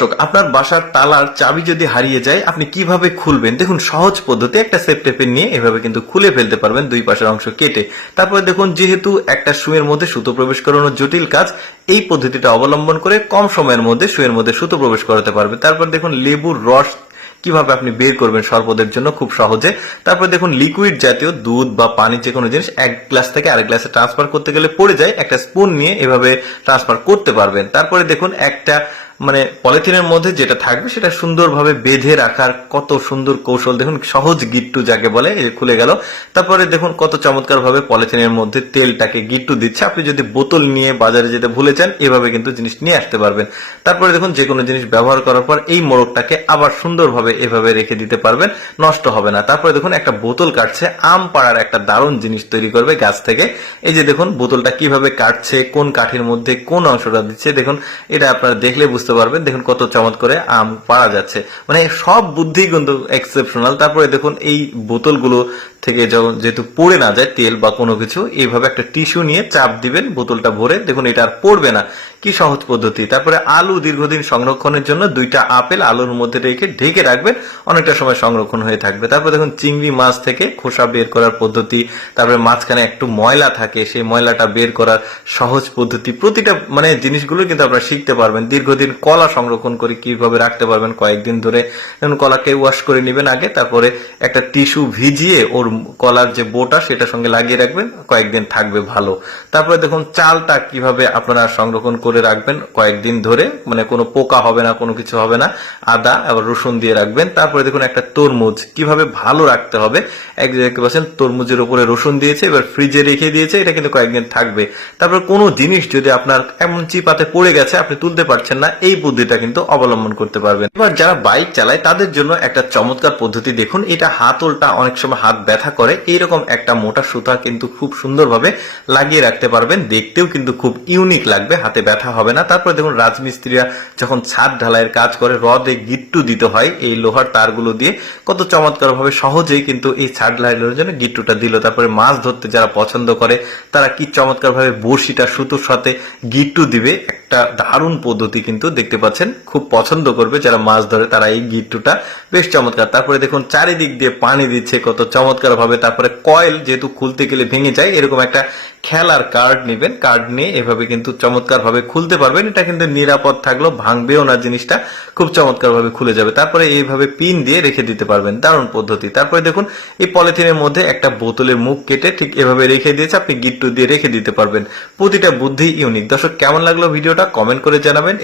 দর্শক, আপনার বাসার তালার চাবি যদি হারিয়ে যায়, আপনি কীভাবে খুলবেন? দেখুন, সহজ পদ্ধতি, একটা সেফ টেপের নিয়ে এভাবে কিন্তু খুলে ফেলতে পারবেন দুই পাশের অংশ কেটে। তারপরে দেখুন, যেহেতু একটা সুয়ের মধ্যে সুতো প্রবেশ করানো জটিল কাজ, এই পদ্ধতিটা অবলম্বন করে কম সময়ের মধ্যে সুয়ের মধ্যে সুতো প্রবেশ করাতে পারবে। তারপর দেখুন, লেবুর রস কীভাবে আপনি বের করবেন শরবতের জন্য খুব সহজে। তারপর দেখুন, লিকুইড জাতীয় দুধ বা পানি যে কোনো জিনিস এক গ্লাস থেকে আরেক গ্লাসে ট্রান্সফার করতে গেলে পড়ে যায়, একটা স্পুন নিয়ে এভাবে ট্রান্সফার করতে পারবেন। তারপরে দেখুন, একটা মানে পলিথিনের মধ্যে যেটা থাকবে সেটা সুন্দরভাবে বেঁধে রাখার কত সুন্দর কৌশল। দেখুন, সহজ গিট্টু যাকে বলে খুলে গেল। তারপরে দেখুন কত চমৎকার ভাবে পলিথিনের মধ্যে তেলটাকে গিট্টু দিচ্ছে। আপনি যদি বোতল নিয়ে বাজারে যেতে ভুলে চান এভাবে কিন্তু জিনিস নিয়ে আসতে পারবেন। তারপরে দেখুন যে কোনো জিনিস ব্যবহার করার পর এই মোড়কটাকে আবার সুন্দরভাবে এভাবে রেখে দিতে পারবেন। নষ্ট হবে না। তারপরে দেখুন একটা বোতল কাটছে। আম পাড়ার একটা দারুণ জিনিস তৈরি করবে গাছ থেকে। এই যে দেখুন বোতলটা কীভাবে কাটছে, কোন কাঠির মধ্যে কোন অংশটা দিচ্ছে, দেখুন, এটা আপনারা দেখলে বুঝতে পারবেন। দেখুন কত চমৎ করে আম পাড়া যাচ্ছে। মানে সব বুদ্ধি কিন্তু এক্সেপশনাল তারপরে দেখুন এই বোতলগুলো থেকে যখন যেহেতু পড়ে না যায় তেল বা কোনো কিছু, এইভাবে একটা টিস্যু নিয়ে চাপ দিবেন, বোতলটা ভরে। দেখুন, এটা আর পড়বে না। কি সহজ পদ্ধতি। তারপরে আলু দীর্ঘদিন সংরক্ষণের জন্য দুইটা আপেল আলুর মধ্যে রেখে ঢেকে রাখবেন। অনেকটা সময় সংরক্ষণ হয়ে থাকবে। তারপরে দেখুন, চিংড়ি মাছ থেকে খোসা বের করার পদ্ধতি, তারপরে মাঝখানে একটু ময়লা থাকে, সেই ময়লাটা বের করার সহজ পদ্ধতি। প্রতিটা মানে জিনিসগুলো কিন্তু আপনারা শিখতে পারবেন। দীর্ঘদিন কলা সংরক্ষণ করে কীভাবে রাখতে পারবেন কয়েকদিন ধরে। কলাকে ওয়াশ করে নেবেন আগে, তারপরে একটা টিস্যু ভিজিয়ে ওর কলার যে বোটা সেটা সঙ্গে লাগিয়ে রাখবেন, কয়েকদিন থাকবে ভালো। তারপরে দেখুন, চালটা কীভাবে আপনারা সংরক্ষণ করে রাখবেন, কয়েকদিন ধরে মানে কোনো পোকা হবে না, কোনো কিছু হবে না, আদা, আবার রসুন দিয়ে রাখবেন। তারপরে দেখুন, একটা তরমুজ, কীভাবে ভালো রাখতে হবে। এক জায়গায় পাচ্ছেন, তরমুজের উপরে রসুন দিয়েছে, এবার ফ্রিজে রেখে দিয়েছে, এটা কিন্তু কয়েকদিন থাকবে। তারপর কোনো জিনিস যদি আপনার এমন চিপাতে পড়ে গেছে, আপনি তুলতে পারছেন না, এই বুদ্ধিটা কিন্তু অবলম্বন করতে পারবেন। এবার যারা বাইক চালায়, তাদের জন্য একটা চমৎকার পদ্ধতি দেখুন, এটা হাতলটা অনেক সময় হাত ব্যথা করে, এইরকম একটা মোটা সুতা কিন্তু খুব সুন্দরভাবে লাগিয়ে রাখতে পারবেন। দেখতেও কিন্তু খুব ইউনিক লাগবে, হাতে ব্যথা হবে না। তারপরে দেখুন, রাজমিস্ত্রিরা যখন ছাদ ঢালাইয়ের কাজ করে রদে গিট্টু দিতে হয়, এই লোহার তারগুলো দিয়ে। কত চমৎকার ভাবে সহজেই কিন্তু এই ছাদ ঢালাইয়ের জন্য গিট্টুটা দিল। তারপরে মাছ ধরতে যারা পছন্দ করে, তারা কি চমৎকার ভাবে বড়শিটা, সুতোর সাথে গিট্টু দিবে? একটা দারুণ পদ্ধতি কিন্তু দেখতে পাচ্ছেন, খুব পছন্দ করবে যারা মাছ ধরে, তারা এই গিট্টুটা। বেশ চমৎকার। তারপরে দেখুন, চারিদিক দিয়ে পানি দিচ্ছে, কত চমৎকার ভাবে তারপরে কয়েল যেহেতু খুলতে গেলে ভেঙে যায়, এরকম একটা খেলার কার্ড নেবেন। কার্ড নিয়ে এভাবে কিন্তু চমৎকার ভাবে খুলতে পারবেন। এটা কিন্তু নিরাপদ থাকল ভাঙবেও না জিনিসটা, খুব চমৎকার ভাবে খুলে যাবে। তারপরে এইভাবে পিন দিয়ে রেখে দিতে পারবেন। দারুণ পদ্ধতি। তারপরে দেখুন, এই পলিথিনের মধ্যে একটা বোতলের মুখ কেটে ঠিক এভাবে রেখে দিয়েছে। আপনি গিট্টু দিয়ে রেখে দিতে পারবেন। প্রতিটা বুদ্ধি ইউনিক দর্শক, কেমন লাগল ভিডিওটা? কমেন্ট করে জানাবেন।